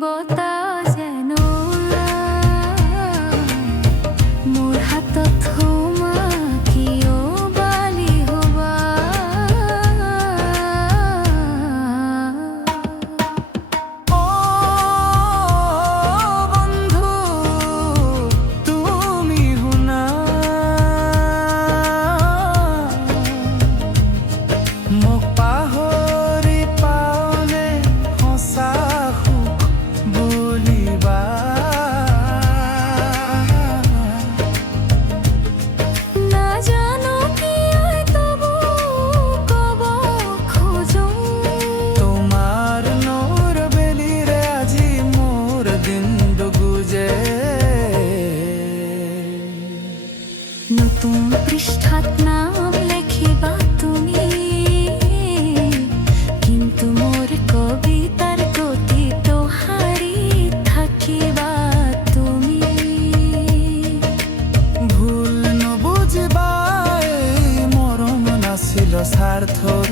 বতাহ যেন মোৰ হাতত সোমা কিয় বালি হবা বন্ধু তুমি শুনা মোক সাৰ্থৰ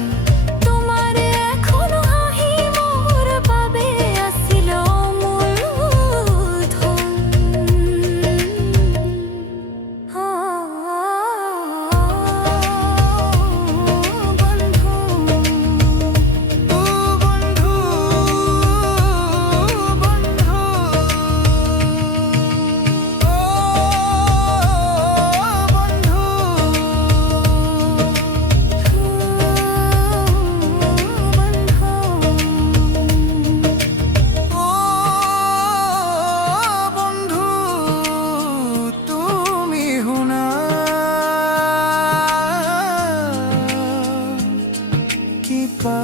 কিবা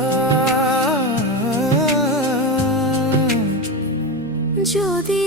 যদি